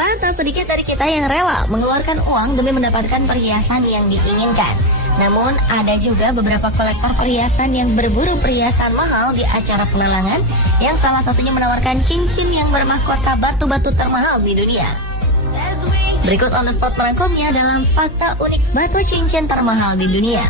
Pemirsa, tak sedikit dari kita yang rela mengeluarkan uang demi mendapatkan perhiasan yang diinginkan. Namun, ada juga beberapa kolektor perhiasan yang berburu perhiasan mahal di acara pelelangan, yang salah satunya menawarkan cincin yang bermahkota batu-batu termahal di dunia. Berikut on the spot merangkumnya dalam fakta unik batu cincin termahal di dunia.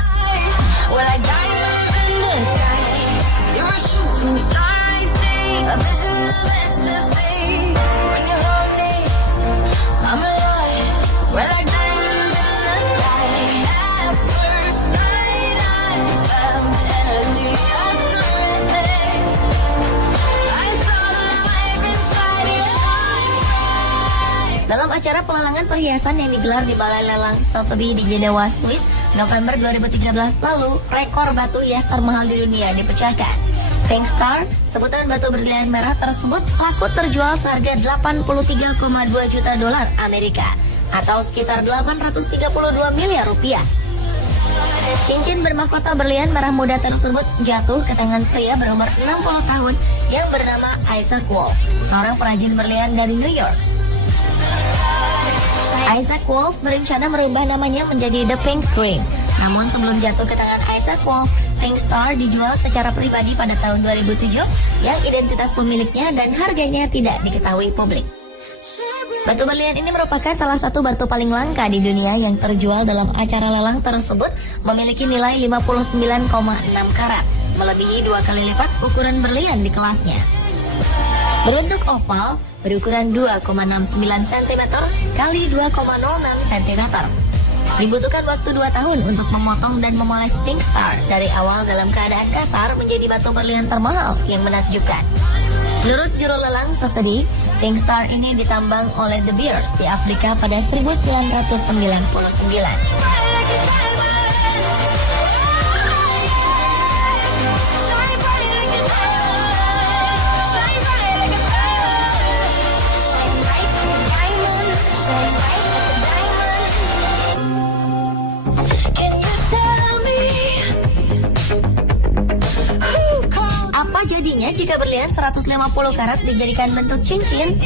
Dalam acara pelelangan perhiasan yang digelar di Balai Lelang Sotheby di Jenewa, Swiss, November 2013 lalu, rekor batu hias termahal di dunia dipecahkan. Pink Star, sebutan batu berlian merah tersebut laku terjual seharga 83,2 juta dolar Amerika atau sekitar 832 miliar rupiah. Cincin bermahkota berlian merah muda tersebut jatuh ke tangan pria berumur 60 tahun yang bernama Isaac Wolf, seorang perajin berlian dari New York. Isaac Wolf berencana merubah namanya menjadi The Pink Dream. Namun sebelum jatuh ke tangan Isaac Wolf, Pink Star dijual secara pribadi pada tahun 2007 yang identitas pemiliknya dan harganya tidak diketahui publik. Batu berlian ini merupakan salah satu batu paling langka di dunia yang terjual dalam acara lelang tersebut, memiliki nilai 59,6 karat, melebihi 2 kali lipat ukuran berlian di kelasnya. Berbentuk oval, berukuran 2,69 cm kali 2,06 cm. Dibutuhkan waktu 2 tahun untuk memotong dan memoles Pink Star dari awal dalam keadaan kasar menjadi batu berlian termahal yang menakjubkan. Menurut juru lelang Sotheby, Pink Star ini ditambang oleh De Beers di Afrika pada 1999. Jadinya jika berlian 150 karat dijadikan bentuk cincin?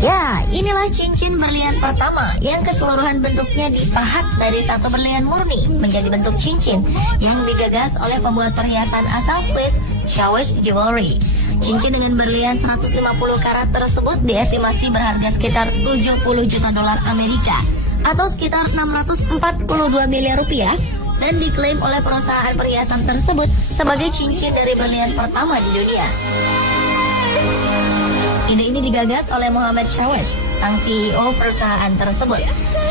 Ya, inilah cincin berlian pertama yang keseluruhan bentuknya dipahat dari satu berlian murni menjadi bentuk cincin yang digagas oleh pembuat perhiasan asal Swiss, Schawisch Jewelry. Cincin dengan berlian 150 karat tersebut diestimasi berharga sekitar 70 juta dolar Amerika atau sekitar 642 miliar rupiah, dan diklaim oleh perusahaan perhiasan tersebut sebagai cincin dari berlian pertama di dunia. Ide ini digagas oleh Mohammed Schawisch, sang CEO perusahaan tersebut,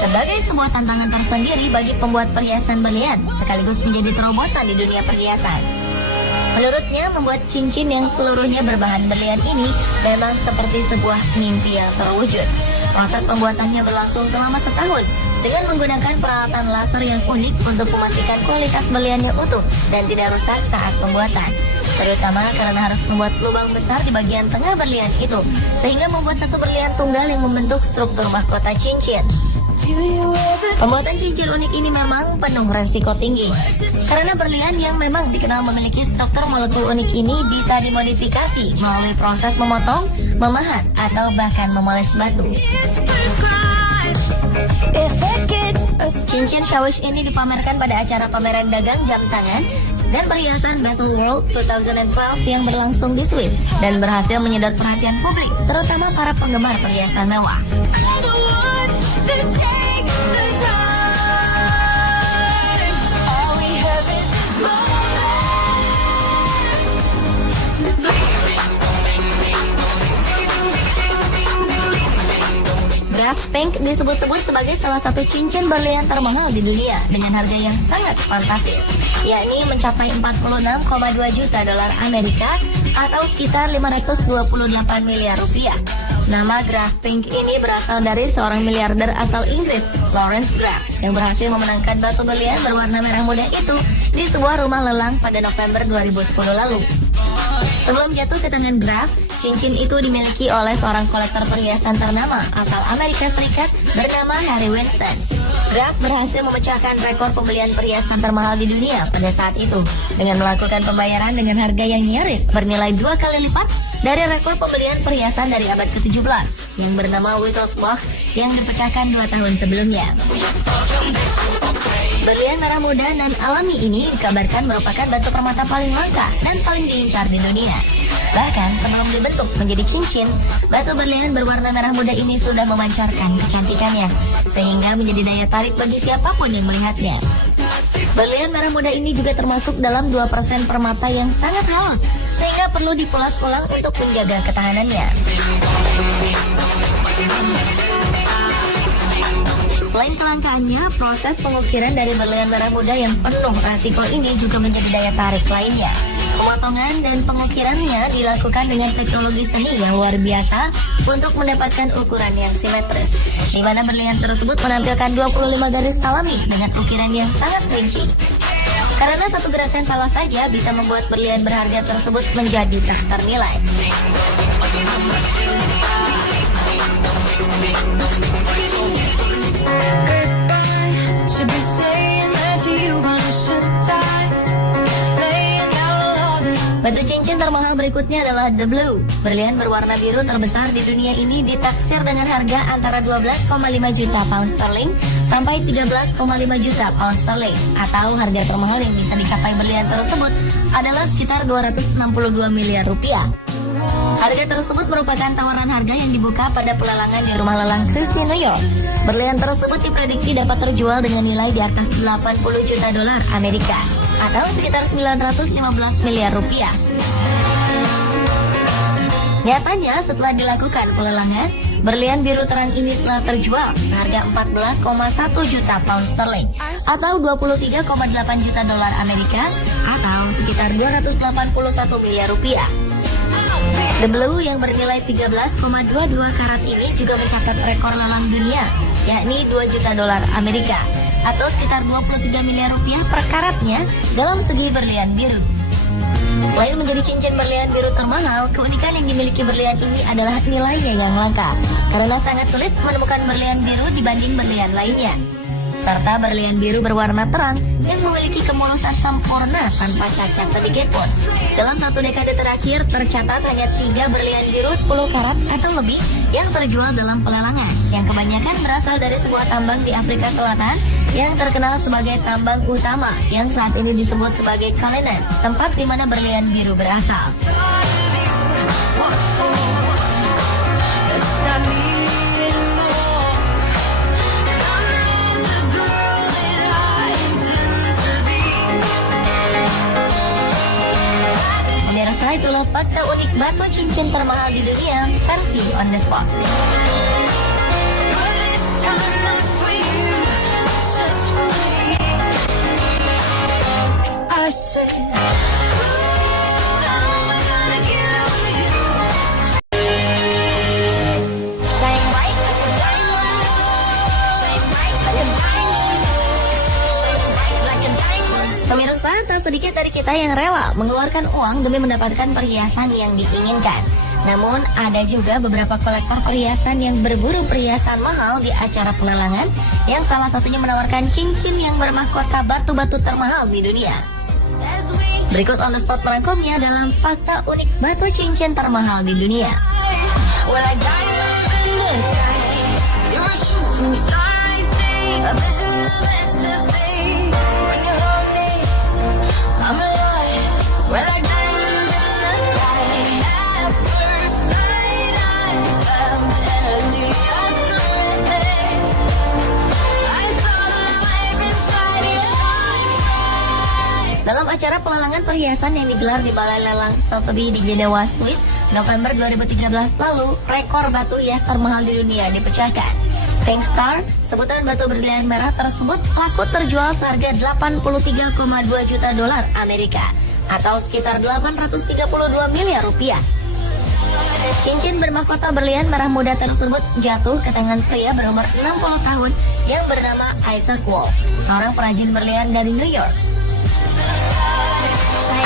sebagai sebuah tantangan tersendiri bagi pembuat perhiasan berlian, sekaligus menjadi terobosan di dunia perhiasan. Menurutnya, membuat cincin yang seluruhnya berbahan berlian ini memang seperti sebuah mimpi yang terwujud. Proses pembuatannya berlangsung selama setahun, dengan menggunakan peralatan laser yang unik untuk memastikan kualitas berliannya utuh dan tidak rusak saat pembuatan, terutama karena harus membuat lubang besar di bagian tengah berlian itu, sehingga membuat satu berlian tunggal yang membentuk struktur mahkota cincin. Pembuatan cincin unik ini memang penuh resiko tinggi, karena berlian yang memang dikenal memiliki struktur molekul unik ini bisa dimodifikasi melalui proses memotong, memahat, atau bahkan memoles batu. Cincin Schawisch ini dipamerkan pada acara pameran dagang jam tangan dan perhiasan Basel World 2012 yang berlangsung di Swiss dan berhasil menyedot perhatian publik, terutama para penggemar perhiasan mewah. Graf Pink disebut-sebut sebagai salah satu cincin berlian termahal di dunia dengan harga yang sangat fantastis, yakni mencapai 46,2 juta dolar Amerika atau sekitar 528 miliar rupiah. Nama Graf Pink ini berasal dari seorang miliarder asal Inggris, Lawrence Graf, yang berhasil memenangkan batu berlian berwarna merah muda itu di sebuah rumah lelang pada November 2010 lalu. Sebelum jatuh ke tangan Graf, cincin itu dimiliki oleh seorang kolektor perhiasan ternama asal Amerika Serikat bernama Harry Winston. Graf berhasil memecahkan rekor pembelian perhiasan termahal di dunia pada saat itu dengan melakukan pembayaran dengan harga yang nyaris bernilai 2 kali lipat dari rekor pembelian perhiasan dari abad ke-17 yang bernama Wittelsbach yang dipecahkan 2 tahun sebelumnya. Berlian merah muda dan alami ini dikabarkan merupakan batu permata paling langka dan paling diincar di dunia. Bahkan sebelum dibentuk menjadi cincin, batu berlian berwarna merah muda ini sudah memancarkan kecantikannya, sehingga menjadi daya tarik bagi siapapun yang melihatnya. Berlian merah muda ini juga termasuk dalam 2% permata yang sangat halus, sehingga perlu dipulas ulang untuk menjaga ketahanannya. Selain kelangkaannya, proses pengukiran dari berlian merah muda yang penuh resiko ini juga menjadi daya tarik lainnya. Pemotongan dan pengukirannya dilakukan dengan teknologi seni yang luar biasa untuk mendapatkan ukuran yang simetris, di mana berlian tersebut menampilkan 25 garis alami dengan ukiran yang sangat rinci. Karena satu gerakan salah saja bisa membuat berlian berharga tersebut menjadi tak ternilai. Batu cincin termahal berikutnya adalah The Blue. Berlian berwarna biru terbesar di dunia ini ditaksir dengan harga antara 12,5 juta pound sterling sampai 13,5 juta pound sterling. Atau harga termahal yang bisa dicapai berlian tersebut adalah sekitar 262 miliar rupiah. Harga tersebut merupakan tawaran harga yang dibuka pada pelelangan di rumah lelang Christie, New York. Berlian tersebut diprediksi dapat terjual dengan nilai di atas 80 juta dolar Amerika atau sekitar 915 miliar rupiah. Nyatanya setelah dilakukan pelelangan, berlian biru terang ini telah terjual seharga 14,1 juta pound sterling atau 23,8 juta dolar Amerika atau sekitar 281 miliar rupiah. The Blue yang bernilai 13,22 karat ini juga mencatat rekor lelang dunia, yakni 2 juta dolar Amerika atau sekitar 23 miliar rupiah per karatnya dalam segi berlian biru. Selain menjadi cincin berlian biru termahal, keunikan yang dimiliki berlian ini adalah nilainya yang langka karena sangat sulit menemukan berlian biru dibanding berlian lainnya. Serta berlian biru berwarna terang yang memiliki kemulusan sempurna tanpa cacat sedikit pun. Dalam satu dekade terakhir tercatat hanya 3 berlian biru 10 karat atau lebih yang terjual dalam pelelangan, yang kebanyakan berasal dari sebuah tambang di Afrika Selatan yang terkenal sebagai tambang utama yang saat ini disebut sebagai Cullinan, tempat di mana berlian biru berasal. Pemirsa, itulah fakta unik batu cincin termahal di dunia versi On The Spot. Pemirsa, tak sedikit dari kita yang rela mengeluarkan uang demi mendapatkan perhiasan yang diinginkan. Namun, ada juga beberapa kolektor perhiasan yang berburu perhiasan mahal di acara pelelangan, yang salah satunya menawarkan cincin yang bermahkota batu-batu termahal di dunia. Berikut On The Spot merangkumnya dalam fakta unik batu cincin termahal di dunia. Dalam acara pelelangan perhiasan yang digelar di Balai Lelang Sotheby di Jenewa, Swiss, November 2013 lalu, rekor batu hias termahal di dunia dipecahkan. Pink Star, sebutan batu berlian merah tersebut laku terjual seharga 83,2 juta dolar Amerika atau sekitar 832 miliar rupiah. Cincin bermahkota berlian merah muda tersebut jatuh ke tangan pria berumur 60 tahun yang bernama Isaac Wolf, seorang perajin berlian dari New York.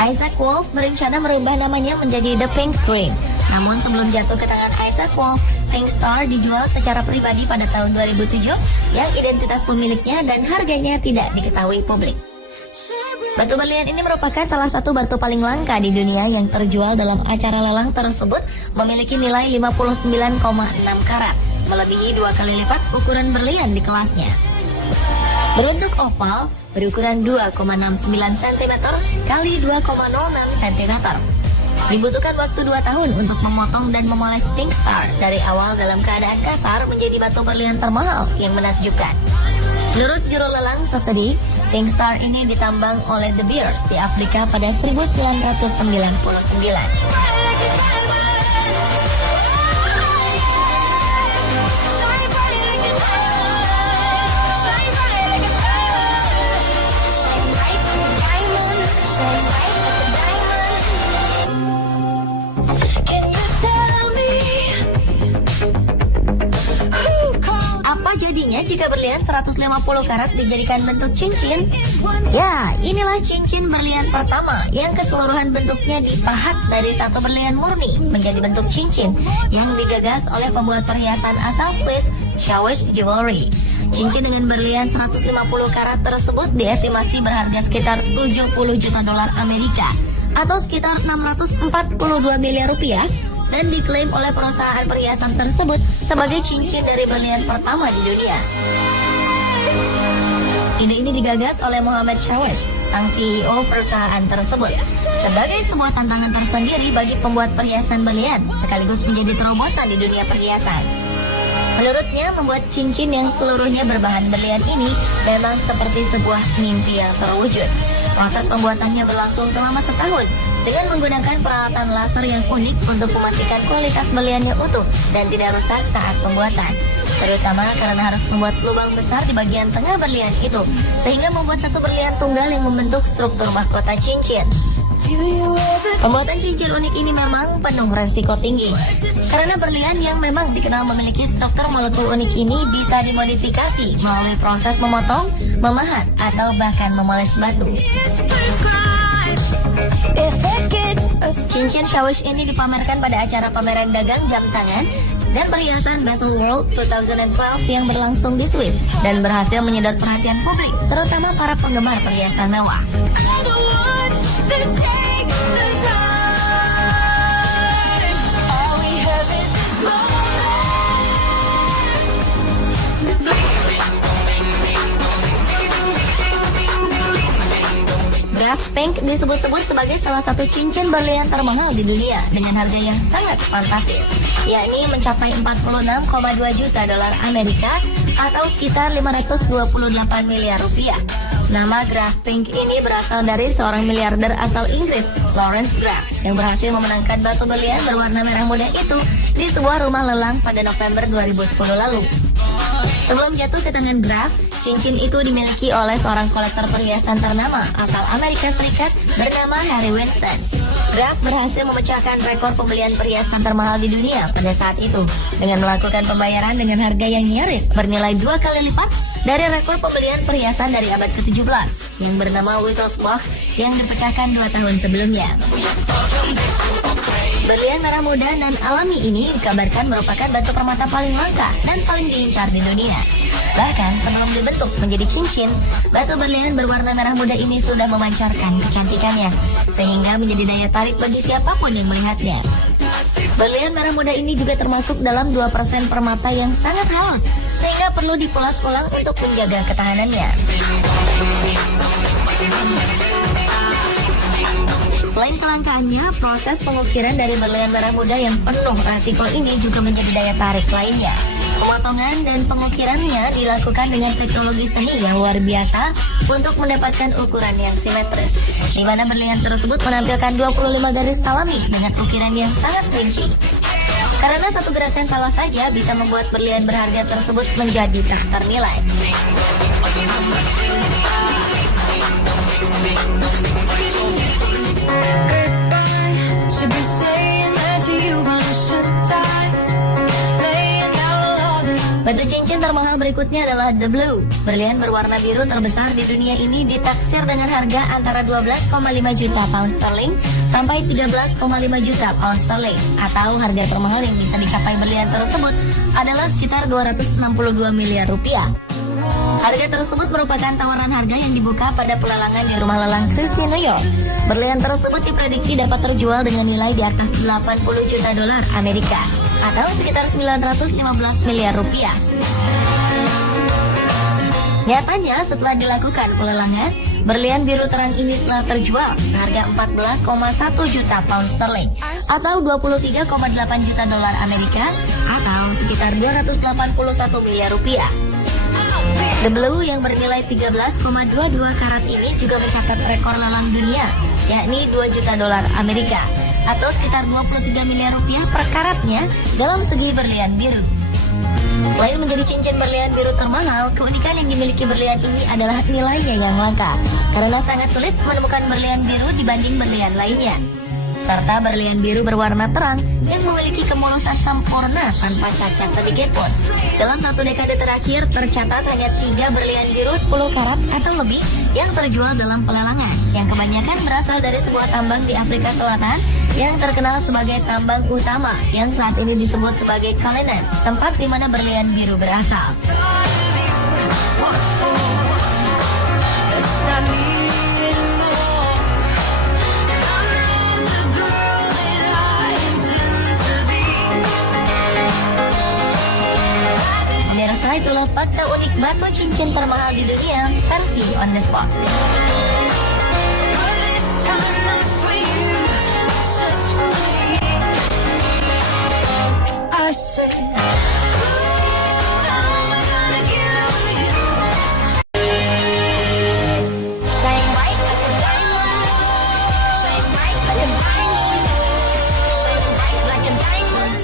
Isaac Wolf berencana merubah namanya menjadi The Pink Dream. Namun sebelum jatuh ke tangan Isaac Wolf, Pink Star dijual secara pribadi pada tahun 2007 yang identitas pemiliknya dan harganya tidak diketahui publik. Batu berlian ini merupakan salah satu batu paling langka di dunia yang terjual dalam acara lelang tersebut, memiliki nilai 59,6 karat, melebihi 2 kali lipat ukuran berlian di kelasnya. Berbentuk oval, berukuran 2,69 cm kali 2,06 cm. Dibutuhkan waktu 2 tahun untuk memotong dan memoles Pink Star dari awal dalam keadaan kasar menjadi batu berlian termahal yang menakjubkan. Menurut juru lelang Sotheby, Pink Star ini ditambang oleh De Beers di Afrika pada 1999. Jadinya jika berlian 150 karat dijadikan bentuk cincin? Ya, inilah cincin berlian pertama yang keseluruhan bentuknya dipahat dari satu berlian murni menjadi bentuk cincin yang digagas oleh pembuat perhiasan asal Swiss, Shawish Jewelry. Cincin dengan berlian 150 karat tersebut diestimasi berharga sekitar 70 juta dolar Amerika atau sekitar 642 miliar rupiah, dan diklaim oleh perusahaan perhiasan tersebut sebagai cincin dari berlian pertama di dunia. Ide ini digagas oleh Mohammed Shawesh, sang CEO perusahaan tersebut, sebagai sebuah tantangan tersendiri bagi pembuat perhiasan berlian, sekaligus menjadi terobosan di dunia perhiasan. Menurutnya, membuat cincin yang seluruhnya berbahan berlian ini memang seperti sebuah mimpi yang terwujud. Proses pembuatannya berlangsung selama setahun, dengan menggunakan peralatan laser yang unik untuk memastikan kualitas berliannya utuh dan tidak rusak saat pembuatan, terutama karena harus membuat lubang besar di bagian tengah berlian itu, sehingga membuat satu berlian tunggal yang membentuk struktur mahkota cincin. Pembuatan cincin unik ini memang penuh resiko tinggi, karena berlian yang memang dikenal memiliki struktur molekul unik ini bisa dimodifikasi melalui proses memotong, memahat, atau bahkan memoles batu. Cincin Shawish ini dipamerkan pada acara pameran dagang jam tangan dan perhiasan Basel World 2012 yang berlangsung di Swiss dan berhasil menyedot perhatian publik, terutama para penggemar perhiasan mewah. Graf Pink disebut-sebut sebagai salah satu cincin berlian termahal di dunia dengan harga yang sangat fantastis, yakni mencapai 46,2 juta dolar Amerika atau sekitar 528 miliar rupiah. Nama Graf Pink ini berasal dari seorang miliarder asal Inggris, Lawrence Graf, yang berhasil memenangkan batu berlian berwarna merah muda itu di sebuah rumah lelang pada November 2010 lalu. Sebelum jatuh ke tangan Graf, cincin itu dimiliki oleh seorang kolektor perhiasan ternama asal Amerika Serikat bernama Harry Winston. Graf berhasil memecahkan rekor pembelian perhiasan termahal di dunia pada saat itu dengan melakukan pembayaran dengan harga yang nyaris bernilai 2 kali lipat dari rekor pembelian perhiasan dari abad ke-17 yang bernama Wittelsbach yang dipecahkan 2 tahun sebelumnya. Berlian merah muda dan alami ini dikabarkan merupakan batu permata paling langka dan paling diincar di dunia. Bahkan sebelum dibentuk menjadi cincin, batu berlian berwarna merah muda ini sudah memancarkan kecantikannya, sehingga menjadi daya tarik bagi siapapun yang melihatnya. Berlian merah muda ini juga termasuk dalam 2% permata yang sangat halus, sehingga perlu dipulas ulang untuk menjaga ketahanannya. Selain kelangkaannya, proses pengukiran dari berlian merah muda yang penuh resiko ini juga menjadi daya tarik lainnya. Pemotongan dan pengukirannya dilakukan dengan teknologi seni yang luar biasa untuk mendapatkan ukuran yang simetris, di mana berlian tersebut menampilkan 25 garis alami dengan ukiran yang sangat rinci. Karena satu gerakan salah saja bisa membuat berlian berharga tersebut menjadi tak ternilai. Batu cincin termahal berikutnya adalah The Blue. Berlian berwarna biru terbesar di dunia ini ditaksir dengan harga antara 12,5 juta pound sterling sampai 13,5 juta pound sterling. Atau harga termahal yang bisa dicapai berlian tersebut adalah sekitar 262 miliar rupiah. Harga tersebut merupakan tawaran harga yang dibuka pada pelelangan di rumah lelang Christie, New York. Berlian tersebut diprediksi dapat terjual dengan nilai di atas 80 juta dolar Amerika atau sekitar 915 miliar rupiah. Nyatanya setelah dilakukan pelelangan, berlian biru terang ini telah terjual seharga 14,1 juta pound sterling atau 23,8 juta dolar Amerika atau sekitar 281 miliar rupiah. The Blue yang bernilai 13,22 karat ini juga mencatat rekor lelang dunia, yakni 2 juta dolar Amerika atau sekitar 23 miliar rupiah per karatnya dalam segi berlian biru. Selain menjadi cincin berlian biru termahal, keunikan yang dimiliki berlian ini adalah nilainya yang langka karena sangat sulit menemukan berlian biru dibanding berlian lainnya. Serta berlian biru berwarna terang yang memiliki kemulusan sempurna tanpa cacat sedikit pun. Dalam satu dekade terakhir tercatat hanya 3 berlian biru 10 karat atau lebih yang terjual dalam pelelangan, yang kebanyakan berasal dari sebuah tambang di Afrika Selatan yang terkenal sebagai tambang utama yang saat ini disebut sebagai Cullinan, tempat di mana berlian biru berasal. Itulah fakta unik batu cincin termahal di dunia versi On The Spot.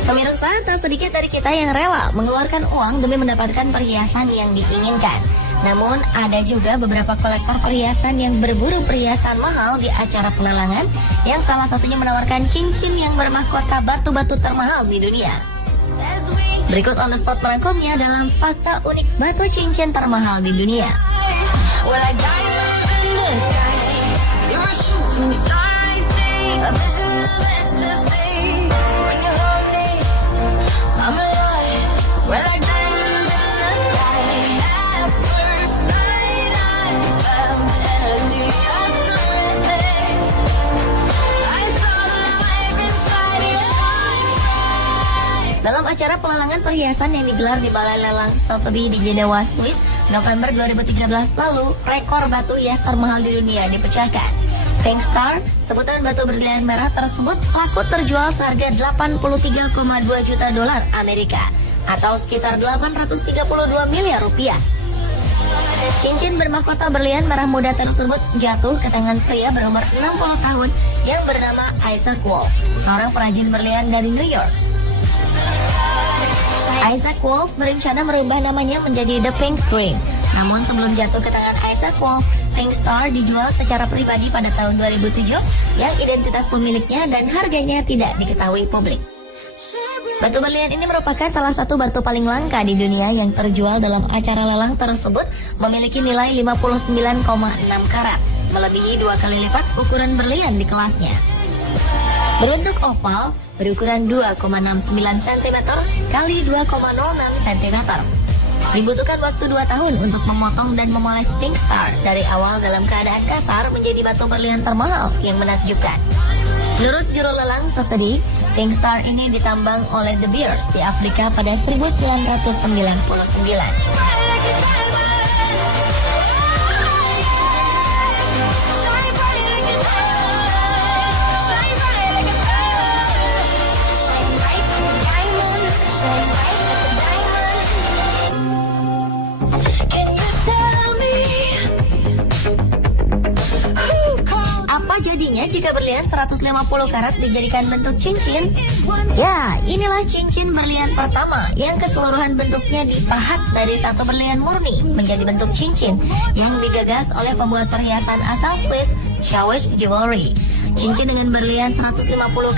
Pemirsa, tak sedikit dari kita yang rela mengeluarkan uang demi mendapatkan perhiasan yang diinginkan. Namun, ada juga beberapa kolektor perhiasan yang berburu perhiasan mahal di acara pelelangan, yang salah satunya menawarkan cincin yang bermahkota batu-batu termahal di dunia. Berikut On The Spot merangkumnya dalam fakta unik batu cincin termahal di dunia. Dalam acara pelelangan perhiasan yang digelar di Balai Lelang Sotheby di Jenewa, Swiss, November 2013 lalu, rekor batu hias termahal di dunia dipecahkan. Pink Star, sebutan batu berlian merah tersebut laku terjual seharga 83,2 juta dolar Amerika atau sekitar 832 miliar rupiah. Cincin bermahkota berlian merah muda tersebut jatuh ke tangan pria berumur 60 tahun yang bernama Isaac Wolf, seorang perajin berlian dari New York. Isaac Wolf berencana merubah namanya menjadi The Pink Dream. Namun sebelum jatuh ke tangan Isaac Wolf, Pink Star dijual secara pribadi pada tahun 2007 yang identitas pemiliknya dan harganya tidak diketahui publik. Batu berlian ini merupakan salah satu batu paling langka di dunia yang terjual dalam acara lelang tersebut, memiliki nilai 59,6 karat, melebihi 2 kali lipat ukuran berlian di kelasnya. Berbentuk oval, berukuran 2,69 cm kali 2,06 cm. Dibutuhkan waktu 2 tahun untuk memotong dan memoles Pink Star dari awal dalam keadaan kasar menjadi batu berlian termahal yang menakjubkan. Menurut juru lelang Sotheby, Pink Star ini ditambang oleh De Beers di Afrika pada 1999. Jadinya jika berlian 150 karat dijadikan bentuk cincin? Ya, inilah cincin berlian pertama yang keseluruhan bentuknya dipahat dari satu berlian murni menjadi bentuk cincin yang digagas oleh pembuat perhiasan asal Swiss, Shawish Jewelry. Cincin dengan berlian 150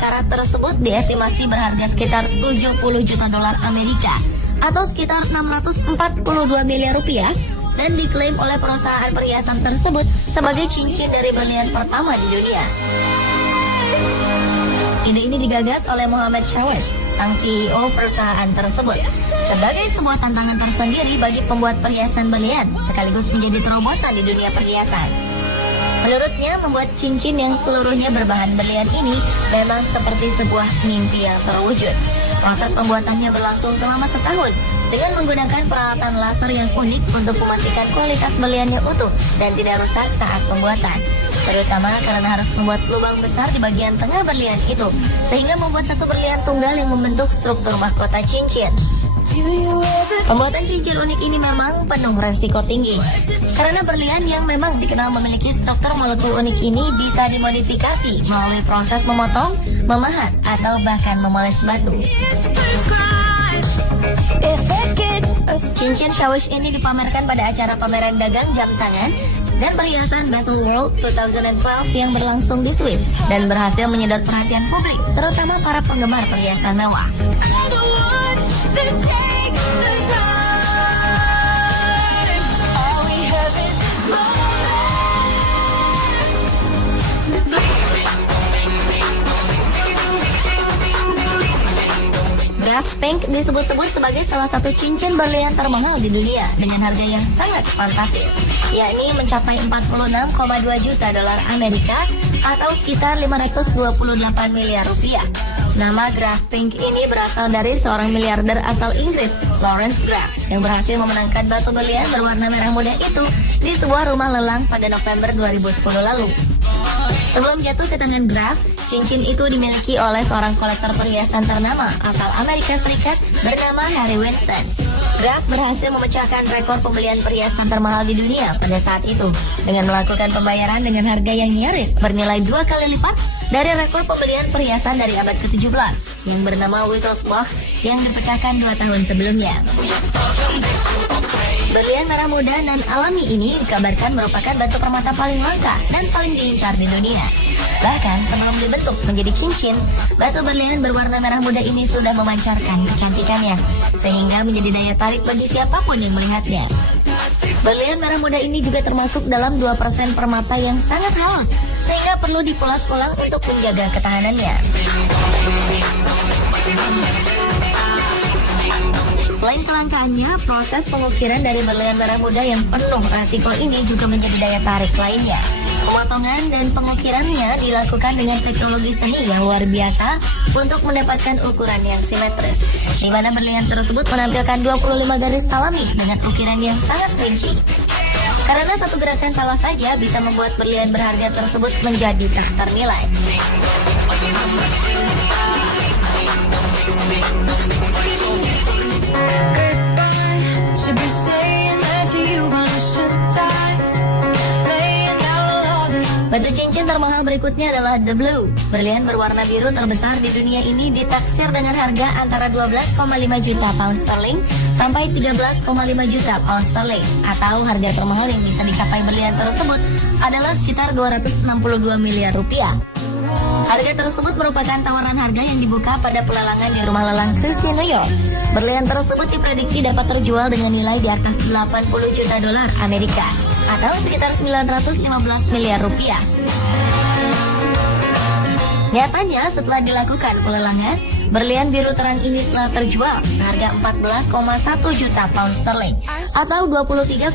karat tersebut diestimasi berharga sekitar 70 juta dolar Amerika atau sekitar 642 miliar rupiah, dan diklaim oleh perusahaan perhiasan tersebut sebagai cincin dari berlian pertama di dunia. Ide ini digagas oleh Mohammed Shawesh, sang CEO perusahaan tersebut, sebagai sebuah tantangan tersendiri bagi pembuat perhiasan berlian, sekaligus menjadi terobosan di dunia perhiasan. Menurutnya, membuat cincin yang seluruhnya berbahan berlian ini memang seperti sebuah mimpi yang terwujud. Proses pembuatannya berlangsung selama setahun, dengan menggunakan peralatan laser yang unik untuk memastikan kualitas berliannya utuh dan tidak rusak saat pembuatan. Terutama karena harus membuat lubang besar di bagian tengah berlian itu, sehingga membuat satu berlian tunggal yang membentuk struktur mahkota cincin. Pembuatan cincin unik ini memang penuh resiko tinggi, karena berlian yang memang dikenal memiliki struktur molekul unik ini bisa dimodifikasi melalui proses memotong, memahat, atau bahkan memoles batu. Cincin Shawesh ini dipamerkan pada acara pameran dagang jam tangan dan perhiasan Basel World 2012 yang berlangsung di Swiss dan berhasil menyedot perhatian publik, terutama para penggemar perhiasan mewah. Graf Pink disebut-sebut sebagai salah satu cincin berlian termahal di dunia dengan harga yang sangat fantastis, yakni mencapai 46,2 juta dolar Amerika atau sekitar 528 miliar rupiah. Nama Graf Pink ini berasal dari seorang miliarder asal Inggris, Lawrence Graf, yang berhasil memenangkan batu berlian berwarna merah muda itu di sebuah rumah lelang pada November 2010 lalu. Sebelum jatuh ke tangan Graf, cincin itu dimiliki oleh seorang kolektor perhiasan ternama asal Amerika Serikat bernama Harry Winston. Graf berhasil memecahkan rekor pembelian perhiasan termahal di dunia pada saat itu dengan melakukan pembayaran dengan harga yang nyaris bernilai 2 kali lipat dari rekor pembelian perhiasan dari abad ke-17 yang bernama Wittelsbach yang dipecahkan 2 tahun sebelumnya. Berlian merah muda dan alami ini dikabarkan merupakan batu permata paling langka dan paling diincar di dunia. Bahkan sebelum dibentuk menjadi cincin, batu berlian berwarna merah muda ini sudah memancarkan kecantikannya, sehingga menjadi daya tarik bagi siapapun yang melihatnya. Berlian merah muda ini juga termasuk dalam 2% permata yang sangat halus, sehingga perlu dipulas ulang untuk menjaga ketahanannya. Selain kelangkaannya, proses pengukiran dari berlian merah muda yang penuh resiko ini juga menjadi daya tarik lainnya. Pemotongan dan pengukirannya dilakukan dengan teknologi seni yang luar biasa untuk mendapatkan ukuran yang simetris, di mana berlian tersebut menampilkan 25 garis alami dengan ukiran yang sangat rinci. Karena satu gerakan salah saja bisa membuat berlian berharga tersebut menjadi tak ternilai. Batu cincin termahal berikutnya adalah The Blue. Berlian berwarna biru terbesar di dunia ini ditaksir dengan harga antara 12,5 juta pound sterling sampai 13,5 juta pound sterling, atau harga termahal yang bisa dicapai berlian tersebut adalah sekitar 262 miliar rupiah. Harga tersebut merupakan tawaran harga yang dibuka pada pelelangan di rumah lelang Christie, New York. Berlian tersebut diprediksi dapat terjual dengan nilai di atas 80 juta dolar Amerika atau sekitar 915 miliar rupiah. Nyatanya, setelah dilakukan pelelangan, berlian biru terang ini telah terjual seharga 14,1 juta pound sterling atau 23,8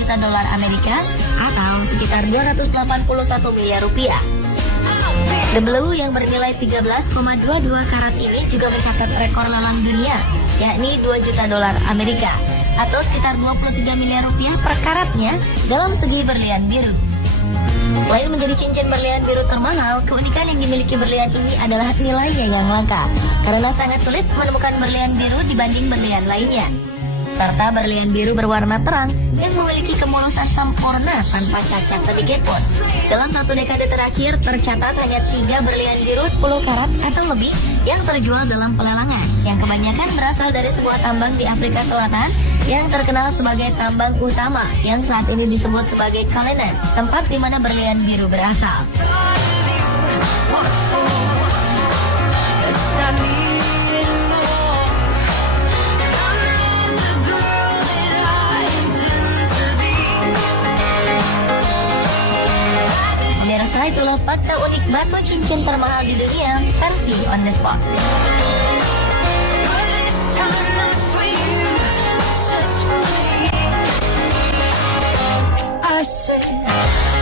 juta dolar Amerika atau sekitar 281 miliar rupiah. The Blue yang bernilai 13,22 karat ini juga mencatat rekor lelang dunia, yakni 2 juta dolar Amerika atau sekitar 23 miliar rupiah per karatnya dalam segi berlian biru. Selain menjadi cincin berlian biru termahal, keunikan yang dimiliki berlian ini adalah nilainya yang langka, karena sangat sulit menemukan berlian biru dibanding berlian lainnya. Serta berlian biru berwarna terang yang memiliki kemulusan sempurna tanpa cacat sedikit pun. Dalam satu dekade terakhir, tercatat hanya 3 berlian biru 10 karat atau lebih yang terjual dalam pelelangan, yang kebanyakan berasal dari sebuah tambang di Afrika Selatan yang terkenal sebagai tambang utama yang saat ini disebut sebagai Cullinan, tempat di mana berlian biru berasal. itulah fakta unik batu cincin termahal di dunia versi On The Spot. I said